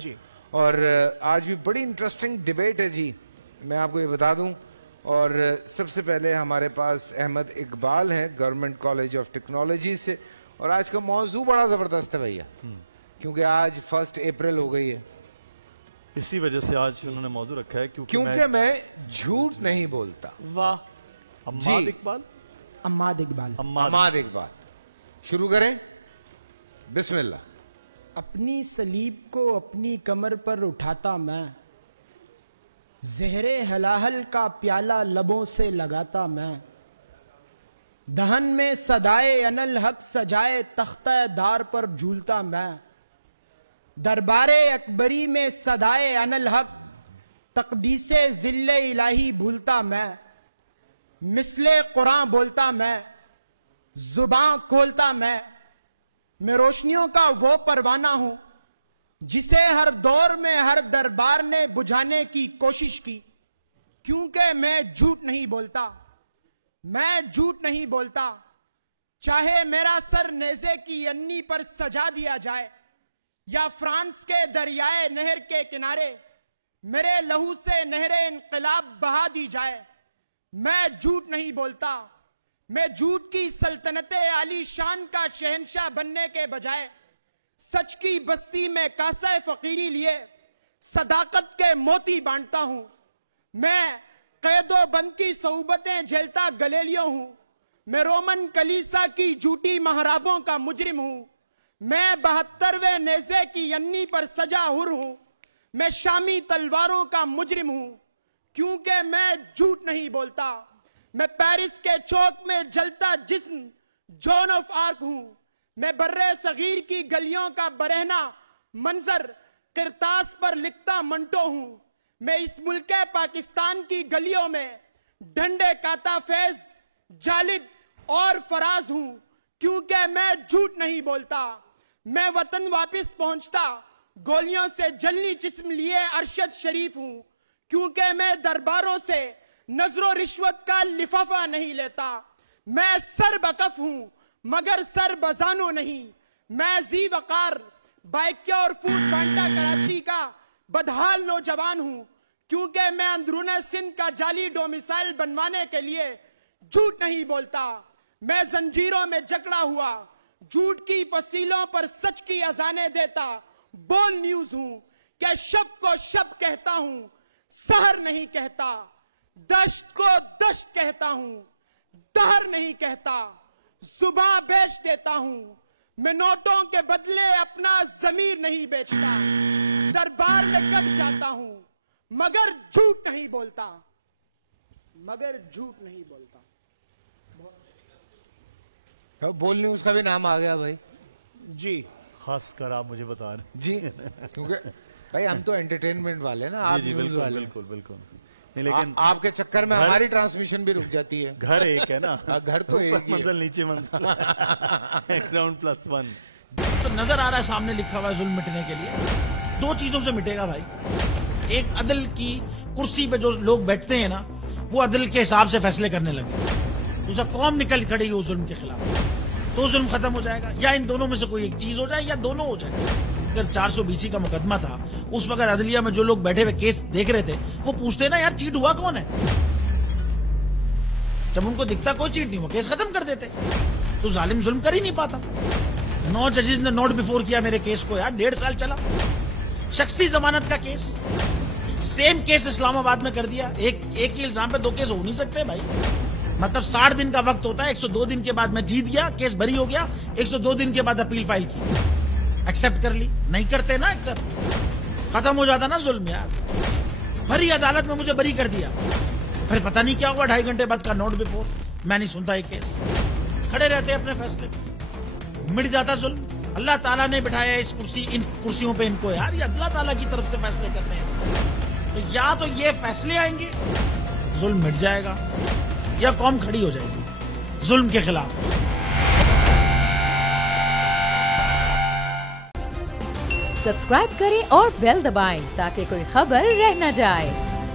جی اور آج بھی بڑی انٹرسٹنگ ڈیبیٹ ہے جی، میں آپ کو یہ بتا دوں. اور سب سے پہلے ہمارے پاس احمد اقبال ہیں گورنمنٹ کالج آف ٹیکنالوجی سے، اور آج کا موضوع بڑا زبردست ہے بھیا، کیونکہ آج 1 اپریل ہو گئی ہے. اسی وجہ سے آج انہوں نے موضوع رکھا ہے کیونکہ میں جھوٹ نہیں بولتا. واہ حماد اقبال حماد اقبال شروع کریں. بسم اللہ. اپنی صلیب کو اپنی کمر پر اٹھاتا میں، زہر ہلاہل کا پیالہ لبوں سے لگاتا میں، دہن میں صدائے انالحق سجائے تختہ دار پر جھولتا میں، دربار اکبری میں صدائے انالحق تقدیس ذل الہی بھولتا میں، مثل قرآن بولتا میں، زباں کھولتا میں روشنیوں کا وہ پروانہ ہوں جسے ہر دور میں ہر دربار نے بجھانے کی کوشش کی. کیونکہ میں جھوٹ نہیں بولتا، چاہے میرا سر نیزے کی ینی پر سجا دیا جائے یا فرانس کے دریائے نہر کے کنارے میرے لہو سے نہر انقلاب بہا دی جائے. میں جھوٹ نہیں بولتا. میں جھوٹ کی سلطنت عالی شان کا شہنشاہ بننے کے بجائے سچ کی بستی میں کاسہ فقیری لیے صداقت کے موتی بانٹتا ہوں. میں قید و بند کی صعوبتیں جھیلتا گلیلیوں ہوں. میں رومن کلیسا کی جھوٹی محرابوں کا مجرم ہوں. میں 72ویں نیزے کی ینی پر سجا ہر ہوں. میں شامی تلواروں کا مجرم ہوں. کیونکہ میں جھوٹ نہیں بولتا. میں پیرس کے چوک میں جلتا جسم جون آف آرک ہوں. میں برے صغیر کی گلیوں کا برہنہ منظر کرتاس پر لکھتا منٹو ہوں. میں اس ملک پاکستان کی گلیوں میں ڈنڈے کاتا فیض جالب اور فراز ہوں. کیونکہ میں جھوٹ نہیں بولتا. میں وطن واپس پہنچتا گولیوں سے جلنی جسم لیے ارشد شریف ہوں. کیونکہ میں درباروں سے نظر و رشوت کا لفافہ نہیں لیتا. میں سر بکف ہوں مگر سر بزانو نہیں. میں ذی وقار بائکیا اور فوڈ پانڈا کراچی کا بدحال نوجوان ہوں. کیونکہ میں اندرون سندھ کا جعلی ڈومیسائل بنوانے کے لیے جھوٹ نہیں بولتا. میں زنجیروں میں جکڑا ہوا جھوٹ کی فصیلوں پر سچ کی اذانیں دیتا بول نیوز ہوں. کہ شب کو شب کہتا ہوں سحر نہیں کہتا. دشت کو دشت کہتا ہوں دہر نہیں کہتا. زباں بیچ دیتا ہوں. میں نوٹوں کے بدلے اپنا ضمیر نہیں بیچتا. دربار میں کٹ جاتا ہوں مگر جھوٹ نہیں بولتا. بولنے اس کا بھی نام آ گیا بھائی. جی خاص کر آپ مجھے بتا رہے ہیں. جی کیونکہ بھائی ہم تو انٹرٹینمنٹ والے نا، آپ نیوز والے. بالکل لیکن آپ کے چکر میں ہماری ٹرانسمیشن بھی رک جاتی ہے. گھر ایک ہے نا. گھر تو ایک منزل نیچے منزل گراؤنڈ +1. تو نظر آ رہا ہے سامنے لکھا ہوا ہے ظلم مٹنے کے لیے 2 چیزوں سے مٹے گا بھائی. ایک عدل کی کرسی پہ جو لوگ بیٹھتے ہیں نا وہ عدل کے حساب سے فیصلے کرنے لگے. دوسرا قوم نکل کھڑی ہو ظلم کے خلاف تو ظلم ختم ہو جائے گا. یا ان دونوں میں سے کوئی ایک چیز ہو جائے یا دونوں ہو جائے. اگر 420 کا مقدمہ تھا اس وقت عدلیہ میں جو لوگ بیٹھے ہوئے کیس دیکھ رہے تھے وہ پوچھتے نا یار چیٹ ہوا کون ہے. جب ان کو دکھتا کوئی چیٹ نہیں ہوا کیس ختم کر دیتے. تو ظالم ظلم کر ہی نہیں پاتا. 9 ججز نے نوٹ بیفور کیا میرے کیس کو یار 1.5 سال چلا. شخصی ضمانت کا کیس سیم کیس اسلام آباد میں کر دیا. ایک ہی الزام پہ 2 کیس ہو نہیں سکتے بھائی. مطلب 60 دن کا وقت ہوتا ہے. 102 دن کے بعد میں جیت گیا کیس بری ہو گیا. 102 دن کے بعد اپیل فائل کی ایکسپٹ کر لی. نہیں کرتے نا ایکسپٹ ختم ہو جاتا نا ظلم یار. بھری عدالت میں مجھے بری کر دیا. پھر پتہ نہیں کیا ہوا 2.5 گھنٹے بعد کا نوٹ بیفور. میں نہیں سنتا یہ کیس. کھڑے رہتے اپنے فیصلے مٹ جاتا ظلم. اللہ تعالیٰ نے بٹھایا ان کرسیوں پہ ان کو یار. یہ اللہ تعالیٰ کی طرف سے فیصلے کرتے ہیں. تو یا تو یہ فیصلے آئیں گے ظلم مٹ جائے گا یا قوم کھڑی ہو جائے گی ظلم کے خلاف. سبسکرائب کریں اور بیل دبائیں تاکہ کوئی خبر رہ نہ جائے.